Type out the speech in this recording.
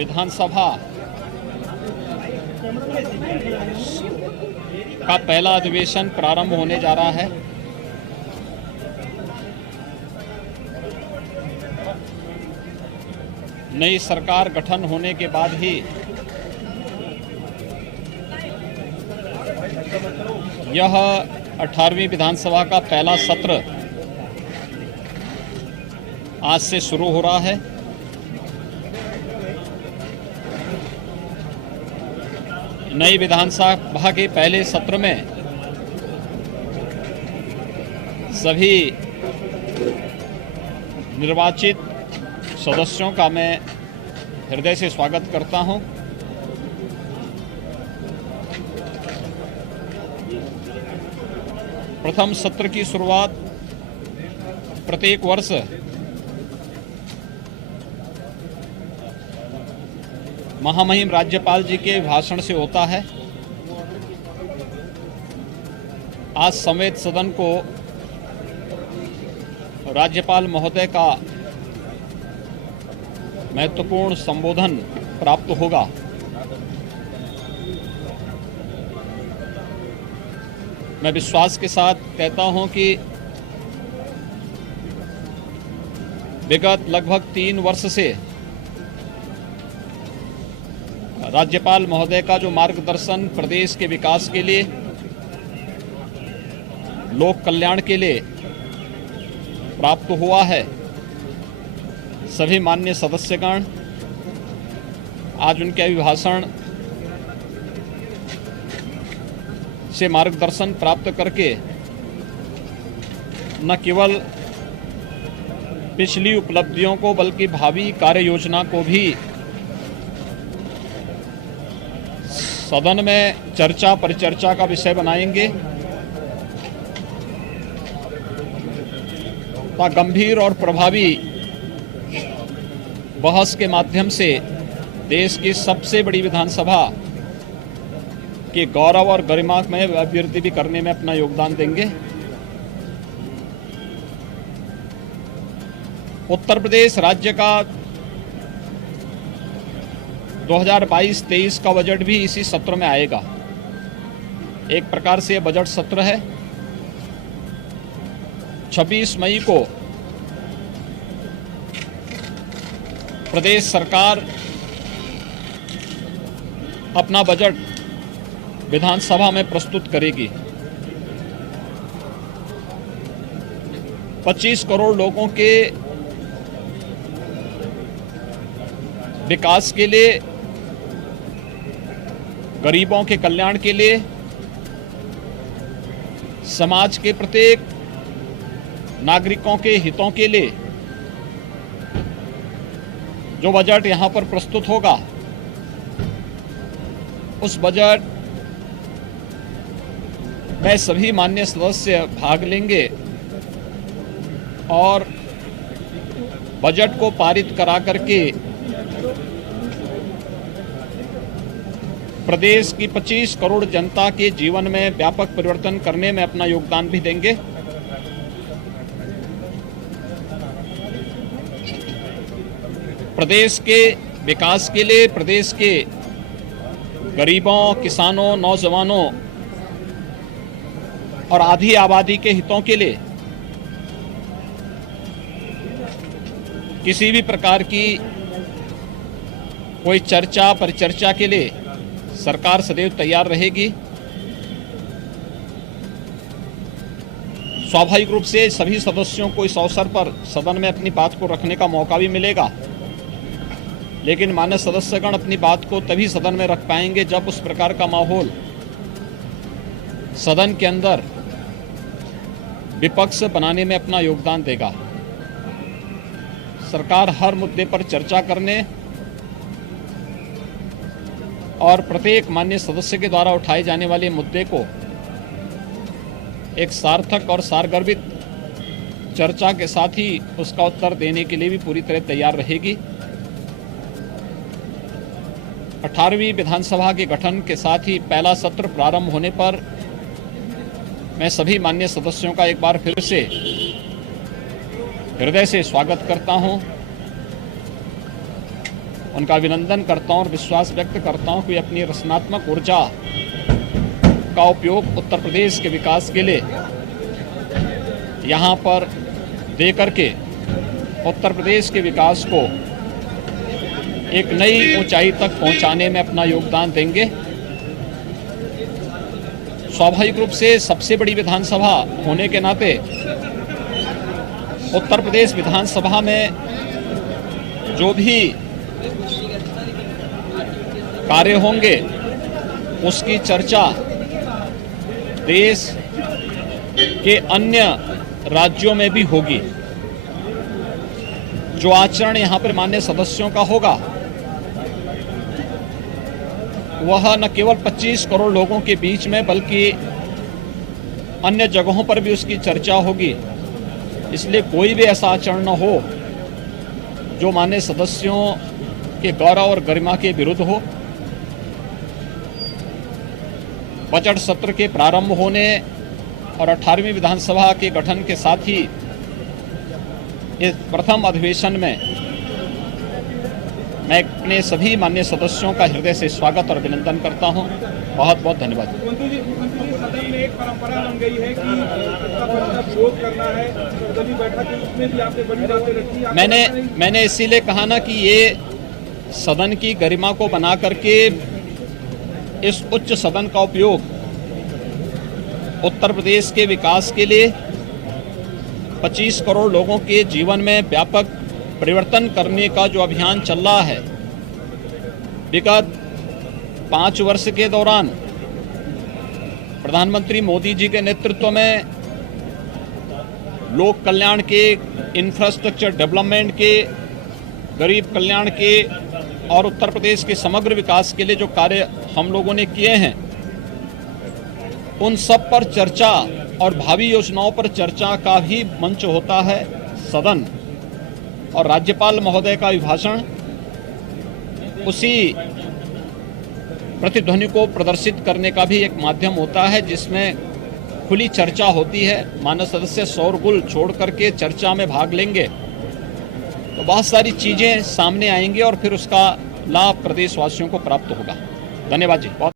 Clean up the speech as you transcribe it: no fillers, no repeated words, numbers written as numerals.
विधानसभा का पहला अधिवेशन प्रारंभ होने जा रहा है। नई सरकार गठन होने के बाद ही यह 18वीं विधानसभा का पहला सत्र आज से शुरू हो रहा है। नई विधानसभा के पहले सत्र में सभी निर्वाचित सदस्यों का मैं हृदय से स्वागत करता हूं। प्रथम सत्र की शुरुआत प्रत्येक वर्ष महामहिम राज्यपाल जी के भाषण से होता है। आज संवेद सदन को राज्यपाल महोदय का महत्वपूर्ण संबोधन प्राप्त होगा। मैं विश्वास के साथ कहता हूं कि विगत लगभग 3 वर्ष से राज्यपाल महोदय का जो मार्गदर्शन प्रदेश के विकास के लिए, लोक कल्याण के लिए प्राप्त हुआ है, सभी माननीय सदस्यगण आज उनके अभिभाषण से मार्गदर्शन प्राप्त करके न केवल पिछली उपलब्धियों को बल्कि भावी कार्य योजना को भी सदन में चर्चा परिचर्चा का विषय बनाएंगे। गंभीर और प्रभावी बहस के माध्यम से देश की सबसे बड़ी विधानसभा के गौरव और गरिमा में अभिवृद्धि भी करने में अपना योगदान देंगे। उत्तर प्रदेश राज्य का 2022-23 का बजट भी इसी सत्र में आएगा। एक प्रकार से यह बजट सत्र है। 26 मई को प्रदेश सरकार अपना बजट विधानसभा में प्रस्तुत करेगी। 25 करोड़ लोगों के विकास के लिए, गरीबों के कल्याण के लिए, समाज के प्रत्येक नागरिकों के हितों के लिए जो बजट यहां पर प्रस्तुत होगा, उस बजट में सभी माननीय सदस्य भाग लेंगे और बजट को पारित करा करके प्रदेश की 25 करोड़ जनता के जीवन में व्यापक परिवर्तन करने में अपना योगदान भी देंगे। प्रदेश के विकास के लिए, प्रदेश के गरीबों, किसानों, नौजवानों और आधी आबादी के हितों के लिए किसी भी प्रकार की कोई चर्चा परिचर्चा के लिए सरकार सदैव तैयार रहेगी। स्वाभाविक रूप से सभी सदस्यों को इस अवसर पर सदन में अपनी बात को रखने का मौका भी मिलेगा, लेकिन माननीय सदस्यगण अपनी बात को तभी सदन में रख पाएंगे जब उस प्रकार का माहौल सदन के अंदर विपक्ष बनाने में अपना योगदान देगा। सरकार हर मुद्दे पर चर्चा करने और प्रत्येक माननीय सदस्य के द्वारा उठाए जाने वाले मुद्दे को एक सार्थक और सारगर्भित चर्चा के साथ ही उसका उत्तर देने के लिए भी पूरी तरह तैयार रहेगी। 18वीं विधानसभा के गठन के साथ ही पहला सत्र प्रारंभ होने पर मैं सभी माननीय सदस्यों का एक बार फिर से हृदय से स्वागत करता हूं। उनका अभिनंदन करता हूं और विश्वास व्यक्त करता हूं कि अपनी रचनात्मक ऊर्जा का उपयोग उत्तर प्रदेश के विकास के लिए यहाँ पर दे करके उत्तर प्रदेश के विकास को एक नई ऊंचाई तक पहुंचाने में अपना योगदान देंगे। स्वाभाविक रूप से सबसे बड़ी विधानसभा होने के नाते उत्तर प्रदेश विधानसभा में जो भी कार्य होंगे उसकी चर्चा देश के अन्य राज्यों में भी होगी। जो आचरण यहाँ पर माननीय सदस्यों का होगा वह न केवल 25 करोड़ लोगों के बीच में बल्कि अन्य जगहों पर भी उसकी चर्चा होगी। इसलिए कोई भी ऐसा आचरण न हो जो माननीय सदस्यों के गौरव और गरिमा के विरुद्ध हो। बजट सत्र के प्रारंभ होने और 18वीं विधानसभा के गठन के साथ ही इस प्रथम अधिवेशन में मैं अपने सभी माननीय सदस्यों का हृदय से स्वागत और अभिनंदन करता हूं। बहुत बहुत धन्यवाद। सदन में एक परंपरा बन गई है कि विरोध करना है, सर्वदलीय बैठक उसमें भी आपने बड़ी बातें रखी। मैंने इसीलिए कहा ना कि ये सदन की गरिमा को बना करके इस उच्च सदन का उपयोग उत्तर प्रदेश के विकास के लिए 25 करोड़ लोगों के जीवन में व्यापक परिवर्तन करने का जो अभियान चल रहा है, विगत 5 वर्ष के दौरान प्रधानमंत्री मोदी जी के नेतृत्व में लोक कल्याण के, इंफ्रास्ट्रक्चर डेवलपमेंट के, गरीब कल्याण के और उत्तर प्रदेश के समग्र विकास के लिए जो कार्य हम लोगों ने किए हैं उन सब पर चर्चा और भावी योजनाओं पर चर्चा का भी मंच होता है सदन। और राज्यपाल महोदय का अभिभाषण उसी प्रतिध्वनि को प्रदर्शित करने का भी एक माध्यम होता है जिसमें खुली चर्चा होती है। माननीय सदस्य शोरगुल छोड़ करके चर्चा में भाग लेंगे तो बहुत सारी चीज़ें सामने आएंगी और फिर उसका लाभ प्रदेशवासियों को प्राप्त होगा। धन्यवाद जी। बहुत